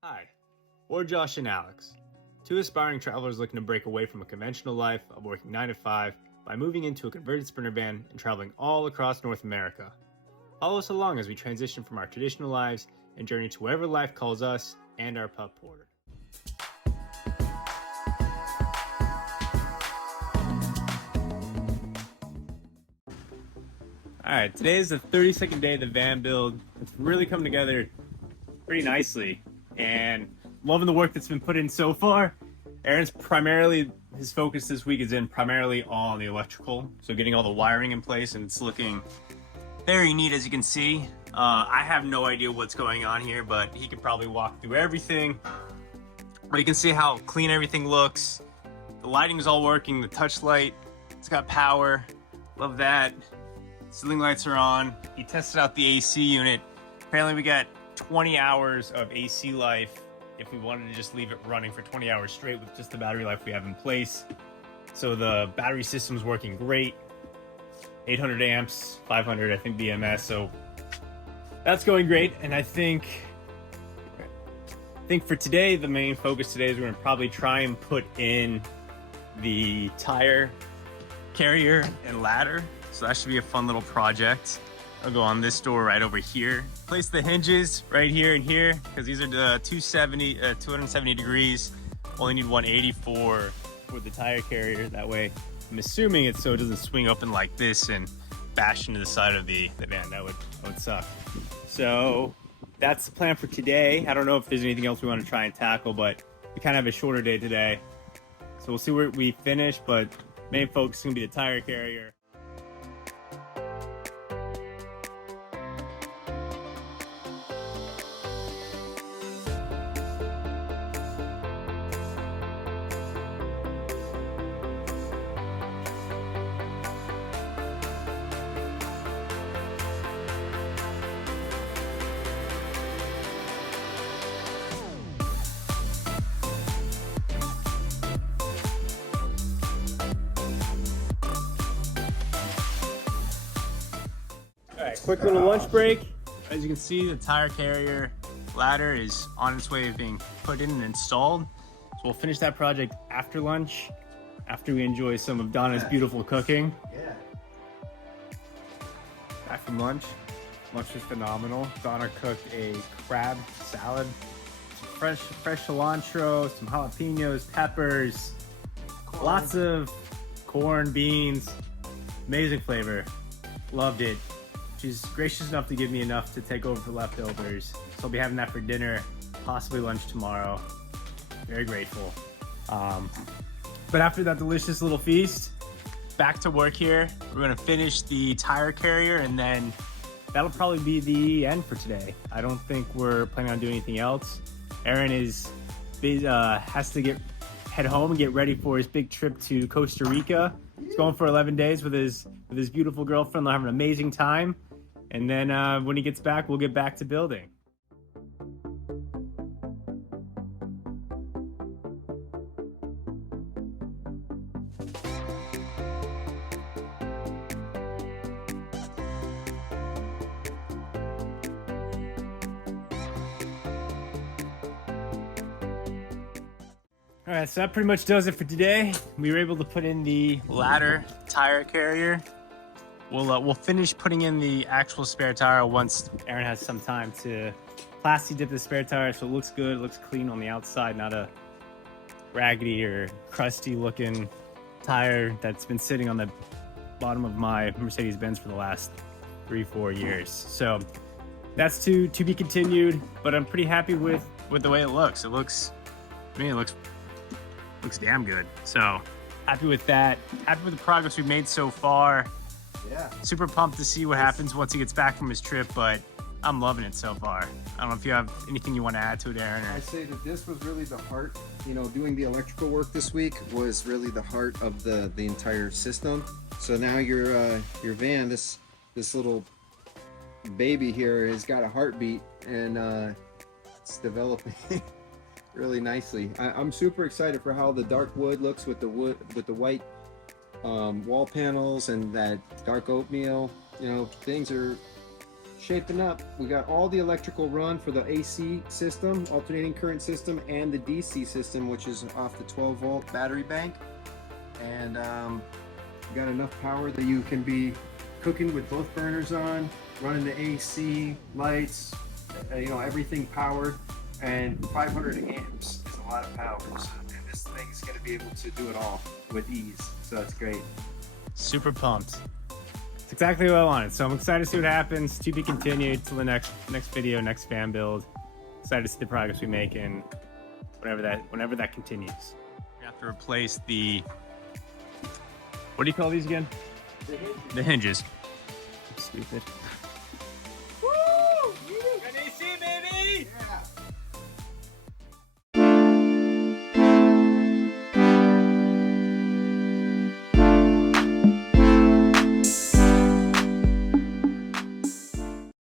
Hi, we're Josh and Alex, two aspiring travelers looking to break away from a conventional life of working 9 to 5 by moving into a converted Sprinter van and traveling all across North America. Follow us along as we transition from our traditional lives and journey to wherever life calls us and our pup Porter. Alright, today is the 32nd day of the van build. It's really come together pretty nicely, and loving the work that's been put in so far. Aaron's his focus this week is in primarily on the electrical, so getting all the wiring in place, and it's looking very neat as you can see. I have no idea what's going on here, but he could probably walk through everything. But you can see how clean everything looks. The lighting is all working, the touch light, it's got power, love that. Ceiling lights are on. He tested out the AC unit. Apparently we got 20 hours of AC life if we wanted to just leave it running for 20 hours straight with just the battery life we have in place. So the battery system's working great. 800 amps, 500 I think BMS, so that's going great. And I think for today, the main focus today is we're gonna probably try and put in the tire carrier and ladder. So that should be a fun little project. I'll go on this door right over here. Place the hinges right here and here, because these are the 270 degrees. Only need 180 for the tire carrier. That way, I'm assuming it's so it doesn't swing open like this and bash into the side of the van. That would suck. So that's the plan for today. I don't know if there's anything else we want to try and tackle, but we kind of have a shorter day today. So we'll see where we finish, but main focus is gonna be the tire carrier. Alright, quick little lunch break. As you can see, the tire carrier ladder is on its way of being put in and installed. So we'll finish that project after lunch, after we enjoy some of Donna's beautiful cooking. Yeah. Back from lunch. Lunch was phenomenal. Donna cooked a crab salad, some fresh cilantro, some jalapenos, peppers, lots of corn, beans, amazing flavor. Loved it. She's gracious enough to give me enough to take over for leftovers. So I'll be having that for dinner, possibly lunch tomorrow. Very grateful. But after that delicious little feast, back to work here. We're gonna finish the tire carrier, and then that'll probably be the end for today. I don't think we're planning on doing anything else. Aaron has to head home and get ready for his big trip to Costa Rica. He's going for 11 days with his beautiful girlfriend. They'll have an amazing time. And then when he gets back, we'll get back to building. All right, so that pretty much does it for today. We were able to put in the ladder tire carrier. We'll finish putting in the actual spare tire once Aaron has some time to plasti dip the spare tire so it looks good, it looks clean on the outside, not a raggedy or crusty looking tire that's been sitting on the bottom of my Mercedes-Benz for the last 3-4 years. So that's to be continued, but I'm pretty happy with the way it looks. It looks damn good. So happy with that. Happy with the progress we've made so far. Yeah. Super pumped to see what happens once he gets back from his trip, but I'm loving it so far. I don't know if you have anything you want to add to it, Aaron. I say that this was really the heart, doing the electrical work this week was really the heart of the entire system. So now your van, this little baby here has got a heartbeat, and it's developing really nicely. I'm super excited for how the dark wood looks with the white wall panels and that dark oatmeal. Things are shaping up. We got all the electrical run for the AC system, alternating current system, and the DC system, which is off the 12-volt battery bank. And you got enough power that you can be cooking with both burners on, running the AC, lights, you know, everything powered. And 500 amps is a lot of power. So, and this thing's gonna be able to do it all with ease. So it's great. Super pumped. It's exactly what I wanted. So I'm excited to see what happens. To be continued till the next video, next fan build. Excited to see the progress we make in whenever that continues. We have to replace the, what do you call these again? The hinges. Stupid.